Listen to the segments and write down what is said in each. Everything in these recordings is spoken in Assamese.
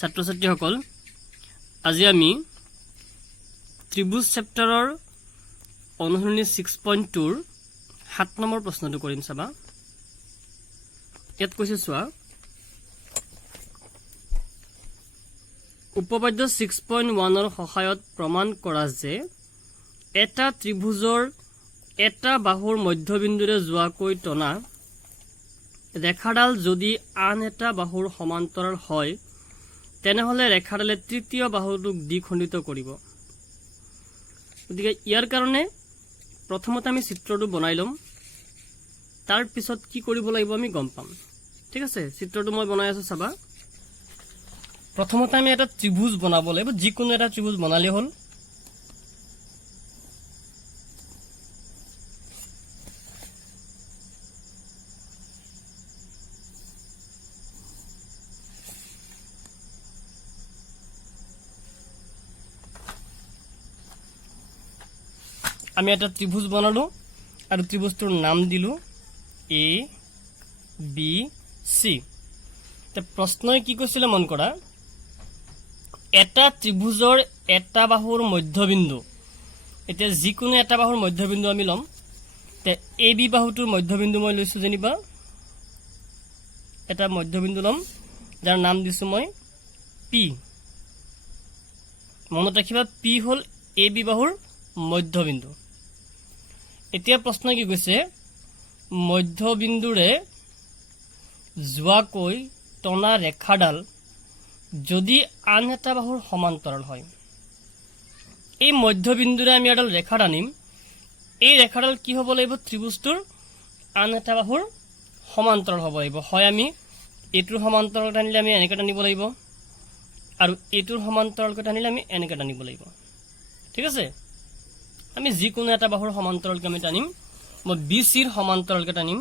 ছাত্ৰ ছাত্ৰীসকল আজি আমি ত্ৰিভুজ চেপ্টাৰৰ অনুশীলনী 6.2 ৰ 7 নম্বৰ প্ৰশ্নটো কৰিম চাবা ইয়াত কৈছে চোৱা উপপাদ্য 6.1 ৰ সহায়ত প্ৰমাণ কৰা যে এটা ত্ৰিভুজৰ এটা বাহুৰ মধ্যবিন্দুৰে যোৱাকৈ টনা ৰেখাডাল যদি আন এটা বাহুৰ সমান্তৰাল হয় তেনেহলে ৰেখাডালে তৃতীয় বাহুটোক দ্বিখণ্ডিত কৰিব গতিকে ইয়াৰ কাৰণে প্ৰথমতে আমি চিত্ৰটো বনাই লম তাৰ পিছত কি কৰিব লাগিব আমি গম পাম ঠিক আছে চিত্ৰটো মই বনাই আছো চাবা প্ৰথমতে আমি এটা ত্ৰিভুজ বনাব লাগিব যিকোনো এটা ত্ৰিভুজ বনালে হ'ল আমি এটা ত্ৰিভুজ বানালো আৰ ত্ৰিভুজটোৰ নাম দিলো এ বি সি তে প্ৰশ্নই কি কৈছিল মন কৰা এটা ত্ৰিভুজৰ এটা বাহুৰ মধ্যবিন্দু এতিয়া যিকোনো এটা বাহুৰ মধ্যবিন্দু আমি লম তে এ বি বাহুটোৰ মধ্যবিন্দু মই লৈছো জেনিবা এটা মধ্যবিন্দু লম যাৰ নাম দিছো মই পি মনত ৰাখিবা পি হল এ বি বাহুৰ মধ্যবিন্দু এতিয়া প্ৰশ্ন কি কৈছে মধ্যবিন্দুৰে যোৱাকৈ টনা ৰেখাডাল যদি আন এটা বাহুৰ সমান্তৰাল হয় এই মধ্যবিন্দুৰে আমি এডাল ৰেখা টানিম এই ৰেখাডাল কি হ'ব লাগিব ত্ৰিভুজটোৰ আন এটা বাহুৰ সমান্তৰাল হ'ব লাগিব হয় আমি এটোৰ সমান্তৰাল টানিলে আমি এনেকৈ টানিব লাগিব আৰু এটোৰ সমান্তৰালকৈ টানিলে আমি এনেকৈ টানিব লাগিব ঠিক আছে আমি যিকোনো এটা বাহুৰ সমান্তৰালকে আমি টানিম মই বিসিৰ সমান্তৰালকে টানিম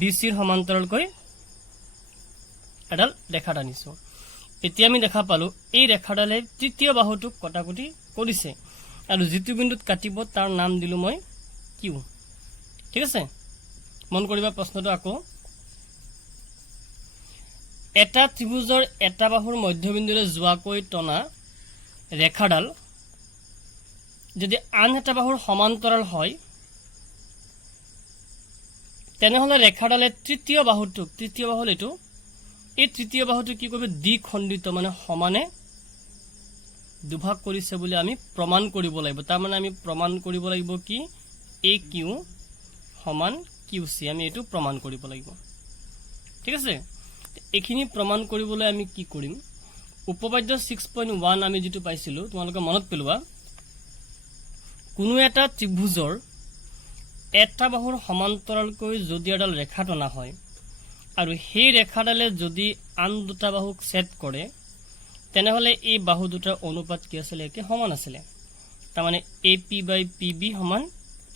বিসিৰ সমান্তৰালকৈ এডাল ৰেখা টানিছো এতিয়া আমি দেখা পালো এই ৰেখাডালে তৃতীয় বাহুটোক কটাকটি কৰিছে আৰু যিটো বিন্দুত কাটিব তাৰ নাম দিলো মই কিউ ঠিক আছে মন কৰিবা প্ৰশ্নটো আকৌ এটা ত্ৰিভুজৰ এটা বাহুৰ মধ্যবিন্দুৰে যোৱাকৈ টনা ৰেখাডাল যদি আন এটা বাহুৰ সমান্তৰাল হয় তেনেহলে ৰেখাডালে তৃতীয় বাহুটোক তৃতীয় বাহু এটো এই তৃতীয় বাহুটো কি কৰিব দ্বিখণ্ডিত মানে সমানে দুভাগ কৰিছে বুলি আমি প্ৰমাণ কৰিব লাগিব তাৰ মানে আমি প্ৰমাণ কৰিব লাগিব কি এ কিউ সমান কিউ সি আমি এটো প্ৰমাণ কৰিব লাগিব ঠিক আছে এখিনি প্ৰমাণ কৰিবলৈ আমি কি কৰিম উপপাদ্য 6.1 আমি যেটো পাইছিলো তোমালোকে মনত পেলোৱা কোনো এটা ত্ৰিভুজৰ এটা বাহুৰ সমান্তৰালকৈ যদি এডাল ৰেখা টনা হয় আৰু সেই ৰেখাডালে যদি আন দুটা বাহুক ছেদ কৰে তেনেহলে এই বাহু দুটাৰ অনুপাত কি আছিল একে সমান আছিল তাৰ মানে AP বাই PB সমান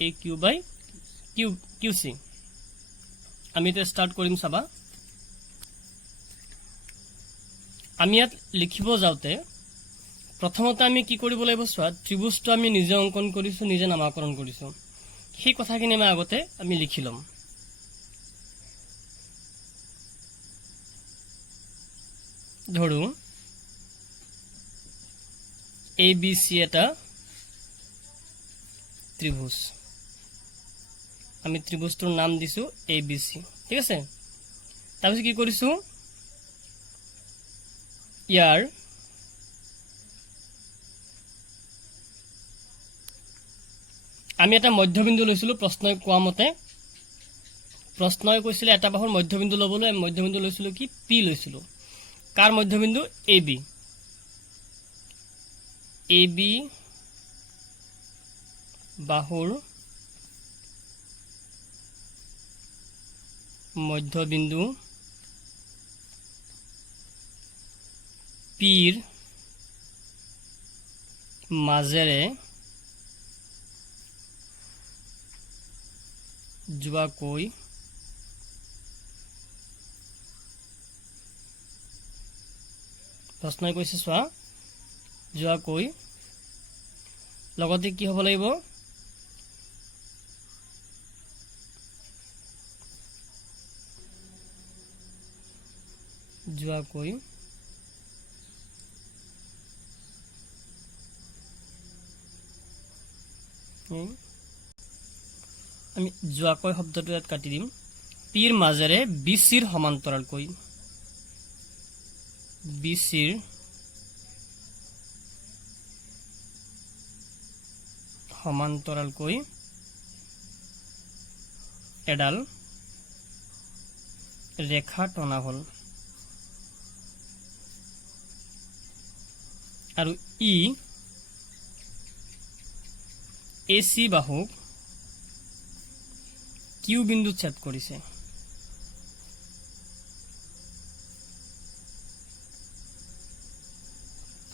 AQ বাই QC আমি এটা স্টার্ট কৰিম চাবা আমি ইয়াত লিখিব যাওতে প্ৰথমতে আমি কি কৰিব লাগিব চোৱা ত্ৰিভুজটো আমি নিজে অঙ্কন কৰিছো নিজে নামকৰণ কৰিছো সেই কথাখিনি আমি আগতে আমি লিখিলম ধৰো ABC এটা ত্ৰিভুজ আমি ত্ৰিভুজটোৰ নাম দিছো ABC ঠিক আছে তাৰপিছত কি কৰিছো ইয়াৰ আমি এটা মধ্যবিন্দু লৈছিলো প্ৰশ্নই কোৱা মতে প্ৰশ্নই কৈছিল এটা বাহুৰ মধ্যবিন্দু লবলৈ আমি মধ্যবিন্দু লৈছিলো কি P লৈছিলো কাৰ মধ্যবিন্দু AB বাহুৰ মধ্যবিন্দু পিৰ মাজেৰে যোৱাকৈ প্ৰশ্নই কৈছে চোৱা যোৱাকৈ লগতে কি হ'ব লাগিব যোৱাকৈ আমি যোৱাকৈ শব্দটো ইয়াত কাটি দিম পিৰ মাজেৰে বিচিৰ সমান্তৰালকৈ বিচিৰ সমান্তৰালকৈ এডাল ৰেখা টনা হ'ল আৰু ই এচি বাহুক কিউ বিন্দু ছেদ কৰিছে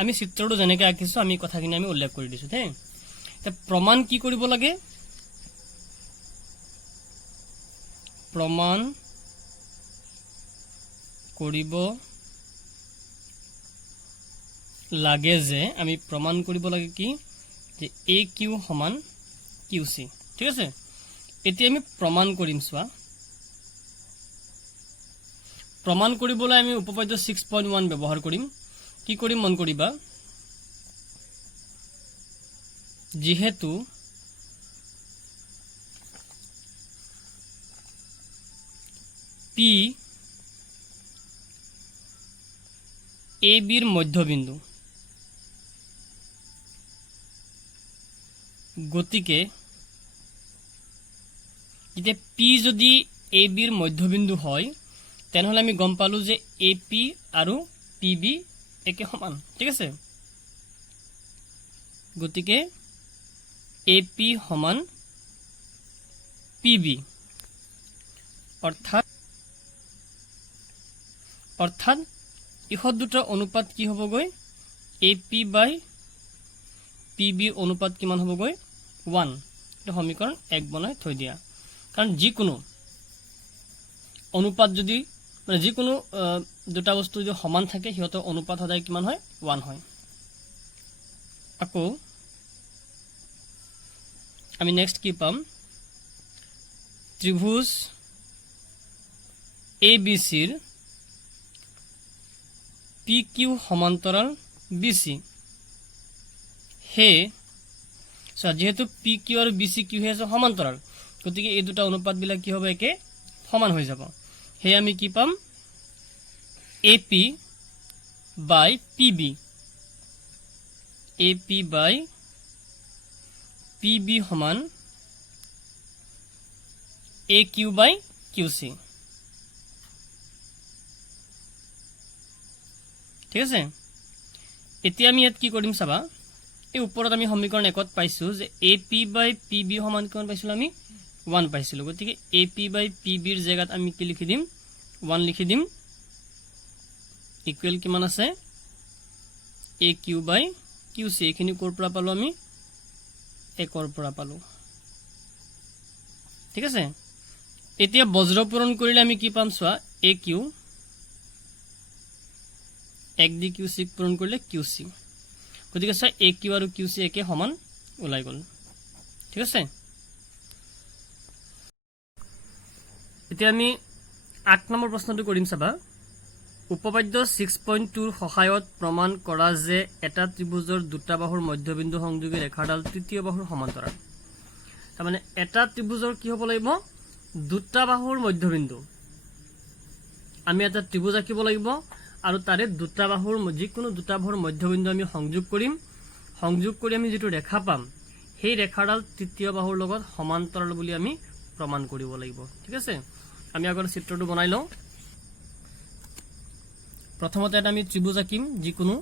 আমি চিত্ৰটো যেনেকৈ আঁকিছো আমি কথাখিনি আমি উল্লেখ কৰি দিছো দেই এতিয়া প্ৰমাণ কি কৰিব লাগে প্ৰমাণ কৰিব লাগে যে আমি প্ৰমাণ কৰিব লাগে কি যে এ কিউ সমান কিউ চি ঠিক আছে এতিয়া আমি প্ৰমাণ কৰিম চোৱা প্ৰমাণ কৰিবলৈ আমি উপপাদ্য 6.1 ব্যৱহাৰ কৰিম কি কৰিম মন কৰিবা যেহেতু পি এ বিৰ মধ্যবিন্দু গতিকে যেতিয়া পি যদি এ বিৰ মধ্যবিন্দু হয় তেনেহলে আমি গম পালো যে এ পি আৰু পি বি একে সমান ঠিক আছে গতিকে এ পি সমান পি বি অৰ্থাৎ ইহঁত দুটা অনুপাত কি হ'বগৈ A P by P B অনুপাত কিমান হ'বগৈ 1 এটা সমীকৰণ 1 বনাই থৈ দিয়া কাৰণ যিকোনো অনুপাত যদি মানে যিকোনো দুটা বস্তু যদি সমান থাকে হিহঁতৰ অনুপাত সদায় কিমান হয় 1 হয় আকৌ আমি নেক্সট কি পাম ত্ৰিভুজ এ বি সিৰ পি কিউ সমান্তৰাল বি সি হে যেহেতু পি কিউ আৰু বি সি কিউ হে আছে সমান্তৰাল গতিকে এই দুটা অনুপাত বিলাক কি হ'ব একে সমান হৈ যাব হে আমি কি পাম A P by P B A P by P B সমান এ কিউ বাই কিউ সি ঠিক আছে এতিয়া আমি ইয়াত কি কৰিম চাবা এই ওপৰত আমি সমীকৰণ 1ত পাইছো যে A P by P B সমান কিমান পাইছিলো আমি 1 পাইছিলো গতিকে এ পি বাই পি বিৰ জায়গাত আমি কি লিখি দিম 1 লিখি দিম ইকুৱেল কিমান আছে এ কিউ বাই কিউ সি এখিনি কৰ পৰা পালো আমি 1ৰ পৰা পালো ঠিক আছে এতিয়া বজ্ৰ পূৰণ কৰিলে আমি কি পাম চোৱা এ কিউ 1 দি কিউ সি পূৰণ কৰিলে কিউ সি গতিকে চোৱা এ কিউ আৰু কিউ সি একে সমান ওলাই গ'ল ঠিক আছে এতিয়া আমি 8 নম্বৰ প্ৰশ্নটো কৰিম চাবা উপপাদ্য 6.2 ৰ সহায়ত প্ৰমাণ কৰা যে এটা ত্ৰিভুজৰ দুটা বাহুৰ মধ্যবিন্দু সংযোগী ৰেখাডাল তৃতীয় বাহুৰ সমান্তৰাল তাৰমানে এটা ত্ৰিভুজৰ কি হ'ব লাগিব দুটা বাহুৰ মধ্যবিন্দু আমি এটা ত্ৰিভুজ আঁকিব লাগিব আৰু তাৰে দুটা বাহুৰ যিকোনো দুটা বাহুৰ মধ্যবিন্দু আমি সংযোগ কৰি আমি যেটো ৰেখা পাম সেই ৰেখাডাল তৃতীয় বাহুৰ লগত সমান্তৰাল বুলি আমি প্ৰমাণ কৰিব লাগিব ঠিক আছে আমি আগৰ চিত্ৰটো বনাই লওঁ প্ৰথমতে এটা আমি ত্ৰিভুজ আঁকিম যিকোনো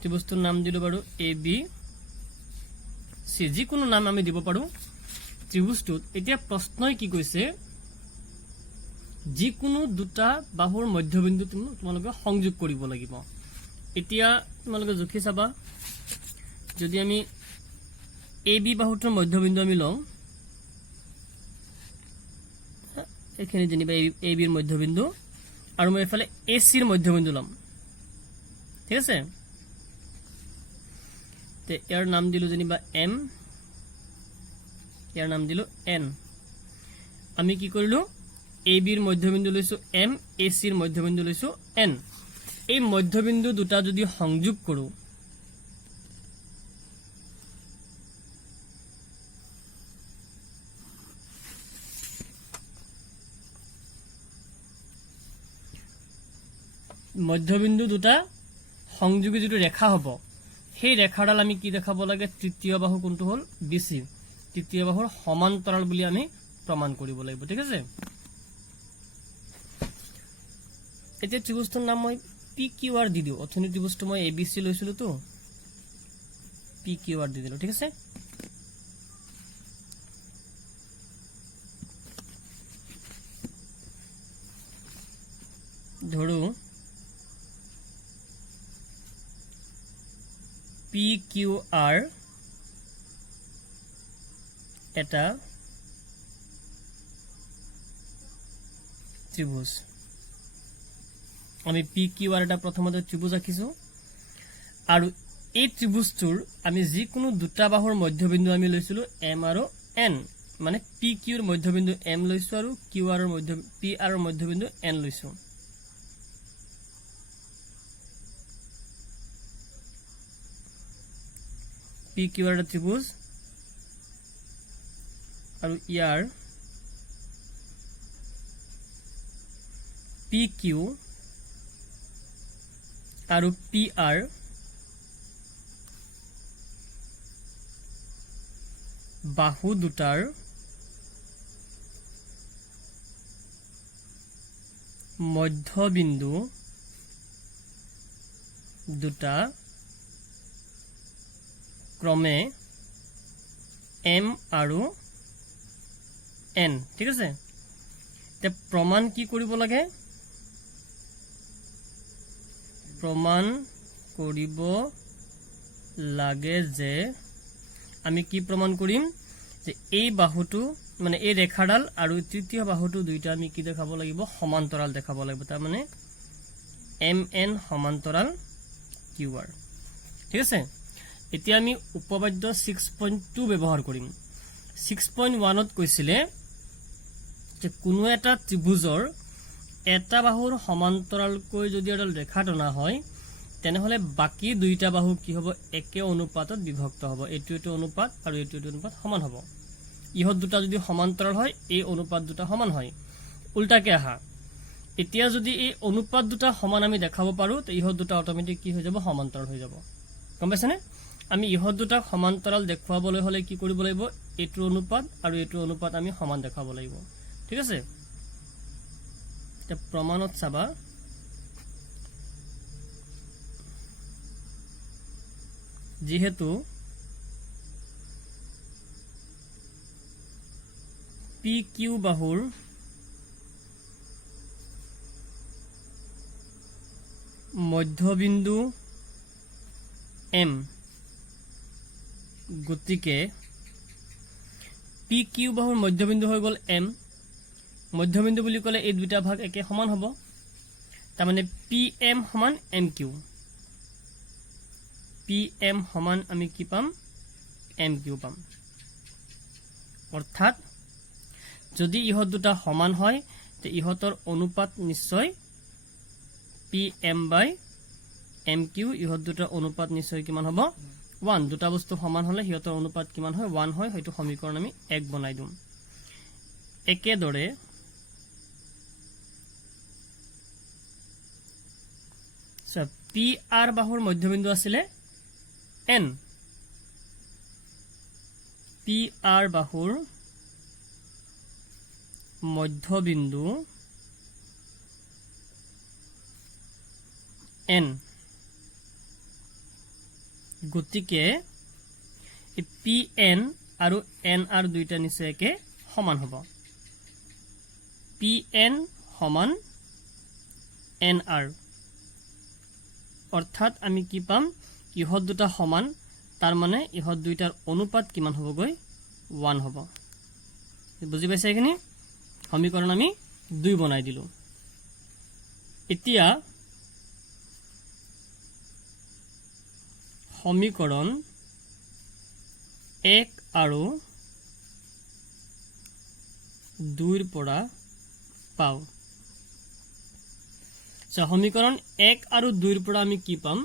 ত্ৰিভুজটোৰ নাম দিলো বাৰু এ বি সি যিকোনো নাম আমি দিব পাৰো ত্ৰিভুজটোত এতিয়া প্ৰশ্নই কি কৈছে যিকোনো দুটা বাহুৰ মধ্যবিন্দু তোমালোকে সংযোগ কৰিব লাগিব এতিয়া তোমালোকে জুখি চাবা যদি আমি এ বি বাহুটোৰ মধ্যবিন্দু আমি লওঁ এখানে যেনিবা এ বিৰ মধ্যবিন্দু আৰু মই এফালে এ সিৰ মধ্যবিন্দু লম ঠিক আছে তে ইয়াৰ নাম দিলো যেনিবা এম ইয়াৰ নাম দিলো এন আমি কি কৰিলো এ বিৰ মধ্যবিন্দু লৈছো এম এ সিৰ মধ্যবিন্দু লৈছো এন এই মধ্যবিন্দু দুটা যদি সংযোগ কৰো মধ্যবিন্দু দুটা সংযোগী যেটো ৰেখা হ'ব সেই ৰেখাডাল আমি কি দেখাব লাগে তৃতীয় বাহু কোনটো হল বিসি তৃতীয় বাহুৰ সমান্তৰাল বুলি আমি প্ৰমাণ কৰিব লাগিব ঠিক আছে এতিয়া ত্ৰিভুজটোৰ নাম মই পি কিউ আৰ দি দিও অথনি ত্ৰিভুজটো মই এ বি সি লৈছিলো তো পি কিউ আৰ দি দিলো ঠিক আছে ধৰো পি কিউ আৰ এটা ত্ৰিভুজ আমি পি কিউ আৰ এটা প্ৰথমতে ত্ৰিভুজ আঁকিছো আৰু এই ত্ৰিভুজটোৰ আমি যি কোনো দুটা বাহুৰ মধ্যবিন্দু আমি লৈছিলো এম আৰু এন মানে পি কিউৰ মধ্যবিন্দু এম লৈছো আৰু কিউ আৰৰ মধ্য পি আৰৰ মধ্যবিন্দু এন লৈছো পি কিউ আৰ এটা ত্ৰিভুজ আৰু ইয়াৰ পি কিউ আৰু পি আৰ বাহু দুটাৰ মধ্যবিন্দু দুটা ক্ৰমে এম আৰু এন ঠিক আছে তে প্ৰমাণ কি কৰিব লাগে প্ৰমাণ কৰিব লাগে যে আমি কি প্ৰমাণ কৰিম যে এই বাহুটো মানে এই ৰেখাডাল আৰু তৃতীয় বাহুটো দুইটা আমি কি দেখাব লাগিব সমান্তৰাল দেখাব লাগিব তাৰ মানে এম এন সমান্তৰাল কিউ আৰ ঠিক আছে এতিয়া আমি উপপাদ্য 6.2 ব্যৱহাৰ কৰিম 6.1 ত কৈছিলে যে কোনো এটা ত্ৰিভুজৰ এটা বাহুৰ সমান্তৰালকৈ যদি এডাল ৰেখা টনা হয় তেনেহলে বাকি দুইটা বাহু কি হ'ব একে অনুপাতত বিভক্ত হ'ব এটো অনুপাত আৰু এটো অনুপাত সমান হ'ব ইহত দুটা যদি সমান্তৰাল হয় এই অনুপাত দুটা সমান হয় উল্টাকে আহা এতিয়া যদি এই অনুপাত দুটা সমান আমি দেখাব পাৰো তে ইহত দুটা অটোমেটিক কি হৈ যাব সমান্তৰাল হৈ যাব গম পাইছানে আমি ইহত দুটা সমান্তৰাল দেখুৱাবলৈ হলে কি কৰিব লাগিব এটো অনুপাত আৰু এটো অনুপাত আমি সমান দেখাব লাগিব ঠিক আছে তে প্ৰমাণত চাবা যেহেতু পি কিউ বাহুৰ মধ্যবিন্দু এম গতিকে পি কিউ বাহুৰ মধ্যবিন্দু হৈ গল এম মধ্যবিন্দু বুলি কলে এই দুটা ভাগ একে সমান হ'ব তাৰ মানে পি এম সমান এম কিউ পি এম সমান আমি কি পাম এম কিউ পাম অৰ্থাৎ যদি ইহত দুটা সমান হয় তে ইহতৰ অনুপাত নিশ্চয় পি এম বাই এম কিউ ইহত দুটাৰ অনুপাত নিশ্চয় কিমান হ'ব 1 দুটা বস্তু সমান হলে ইহতৰ অনুপাত কিমান হয় 1 হয় হয়তো সমীকৰণ আমি 1 বনাই দিম একেদৰে পি আৰ বাহুৰ মধ্যবিন্দু আছিলে এন পি আৰ বাহুৰ মধ্যবিন্দু এন গতিকে পি এন আৰু এন আৰ দুইটা নিশ্চয় একে সমান হ'ব পি এন সমান এন আৰ অৰ্থাৎ আমি কি পাম ইহত দুটা সমান তাৰ মানে ইহত দুইটাৰ অনুপাত কিমান হ'বগৈ 1 হ'ব বুজি পাইছে এইখিনি সমীকৰণ আমি 2 বনাই দিলো এতিয়া সমীকৰণ 1 আৰু 2 ৰ পৰা পাও সমীকৰণ 1 আৰু 2 ৰ পৰা আমি কি পাম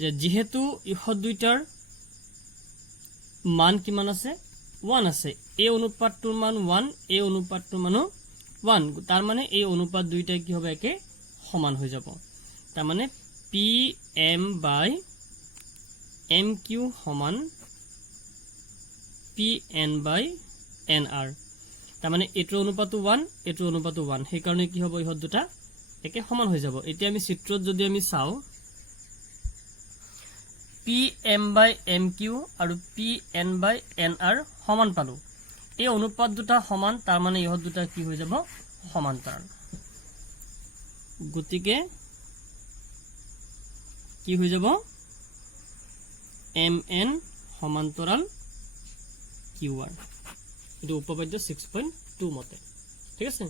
যে যেহেতু ইহত দুইটাৰ মান কিমান আছে 1 আছে এই অনুপাতটোৰ মান 1 এই অনুপাতটোৰ মানো 1 তাৰ মানে এই অনুপাত দুইটা কি হবে একে সমান হৈ যাব তাৰ মানে pm/mq সমান pn/nr তাৰ মানে এটো অনুপাতটো 1 এটো অনুপাতটো 1 সেই কাৰণে কি হ'ব ইহত দুটা একে সমান হৈ যাব এতিয়া আমি চিত্ৰত যদি আমি চাও pm/mq আৰু pn/nr সমান পালো এই অনুপাত দুটা সমান তাৰ মানে ইহত দুটা কি হৈ যাব সমান্তৰাল গতিকে কি হৈ যাব mn সমান্তৰাল qr এটো উপপাদ্য 6.2 মতে ঠিক আছে